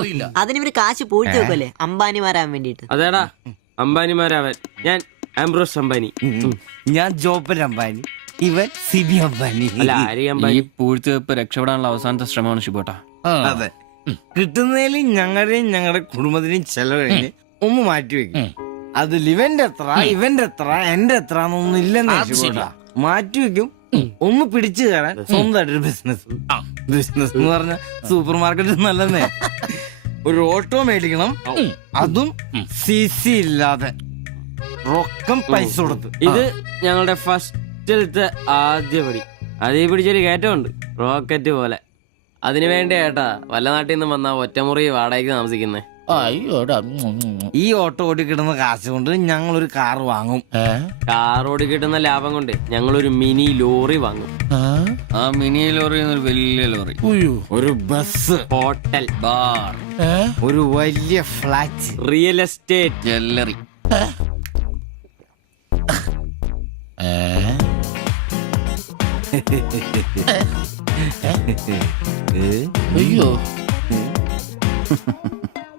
അറിയില്ല. അതിനിവര് കാശ് പൂഴ്ത്തി വെക്കുമല്ലേ അംബാനിമാരാൻ വേണ്ടിട്ട്. അതേടാ അംബാനിമാരാവൻ. ഞാൻ ആംബ്രോസ് അംബാനി. ഞാൻ ജോപ്പൻ അംബാനി, ഇവൻ സിബി അംബാനി. അല്ല ആരി ഈ അംബാനി. പൂഴ്ത്തിവെപ്പ് രക്ഷപ്പെടാനുള്ള അവസാനത്തെ ശ്രമമാണ് ഷിബോട്ടാ. അതെ, കിട്ടുന്നതിൽ ഞങ്ങളുടെയും ഞങ്ങളുടെ കുടുംബത്തിന്റെയും ചെലവ് കഴിഞ്ഞ് ഒന്ന് മാറ്റി വെക്കും. അതിൽ ഇവന്റെ എത്ര ഇവന്റെ എത്ര എന്റെ എത്ര എന്നൊന്നും ഇല്ലെന്ന് മാറ്റി വെക്കും. ഒന്ന് പിടിച്ചു കയറാൻ സ്വന്തമായിട്ടൊരു ബിസിനസ്. ബിസിനസ് എന്ന് പറഞ്ഞ സൂപ്പർ മാർക്കറ്റ് നല്ലതേ. ഒരു ഓട്ടോ മേടിക്കണം, അതും CC ഇല്ലാതെ റൊക്കം പൈസ കൊടുത്ത്. ഇത് ഞങ്ങളുടെ ഫസ്റ്റിലത്തെ ആദ്യ പടി. അതേ പിടിച്ചൊരു കയറ്റമുണ്ട്, റോക്കറ്റ് പോലെ. അതിനു വേണ്ടി ഏട്ടാ വല്ല നാട്ടിൽ നിന്ന് വന്നാ ഒറ്റമുറി വാടകയ്ക്ക് താമസിക്കുന്നേ. അയ്യോടാ. ഈ ഓട്ടോ ഓടി കിട്ടുന്ന കാശ് കൊണ്ട് ഞങ്ങളൊരു കാർ വാങ്ങും. കാറോട് കിട്ടുന്ന ലാഭം കൊണ്ട് ഞങ്ങളൊരു മിനി ലോറി വാങ്ങും. ആ മിനി ലോറി എന്നൊരു വലിയ ലോറി, ഒരു ബസ്, ഹോട്ടൽ, ബാർ, ഒരു വലിയ ഫ്ലാറ്റ്, റിയൽ എസ്റ്റേറ്റ്, ജ്വല്ലറി. അയ്യോ.